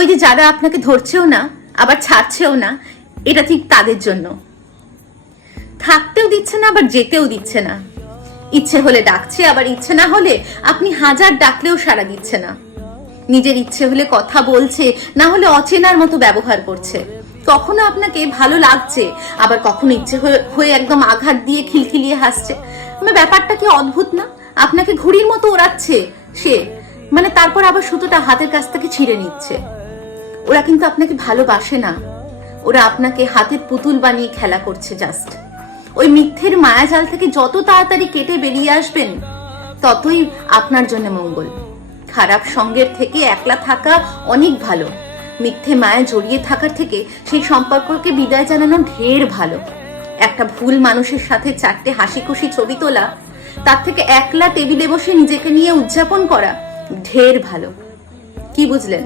ওই যে যারা আপনাকে ধরছেও না আবার ছাড়ছেও না, এটা ঠিক তাদের জন্য। থাকতেও দিচ্ছে না আবার যেতেও দিচ্ছে না, ইচ্ছে হলে ডাকছে আবার ইচ্ছে না হলে আপনি হাজার ডাকলেও সাড়া দিচ্ছে না। নিজের ইচ্ছে হলে কথা বলছে, না হলে অচেনার মতো ব্যবহার করছে। কখনো আপনাকে ভালো লাগছে আবার কখনো ইচ্ছে হয়ে একদম আঘাত দিয়ে খিলখিলিয়ে হাসছে। ব্যাপারটা কি অদ্ভুত না? আপনাকে ঘুড়ির মতো ওড়াচ্ছে সে, তারপর আবার সুতোটা হাতের কাছ থেকে ছিঁড়ে নিচ্ছে। ওরা কিন্তু আপনাকে ভালোবাসে না, ওরা আপনাকে হাতের পুতুল বানিয়ে খেলা করছে জাস্ট। ওই মিথ্যের মায়াজাল থেকে যত তাড়াতাড়ি কেটে বেরিয়ে আসবেন ততই আপনার জন্য মঙ্গল। খারাপ সঙ্গের থেকে একলা থাকা অনেক ভালো। মিথ্যে মায়া জড়িয়ে থাকার থেকে সেই সম্পর্ককে বিদায় জানানো ঢের ভালো। একটা ভুল মানুষের সাথে 4টে হাসি খুশি ছবি তোলা, তার থেকে একলা টেবিলে বসে নিজেকে নিয়ে উদযাপন করা ঢের ভালো। কি বুঝলেন?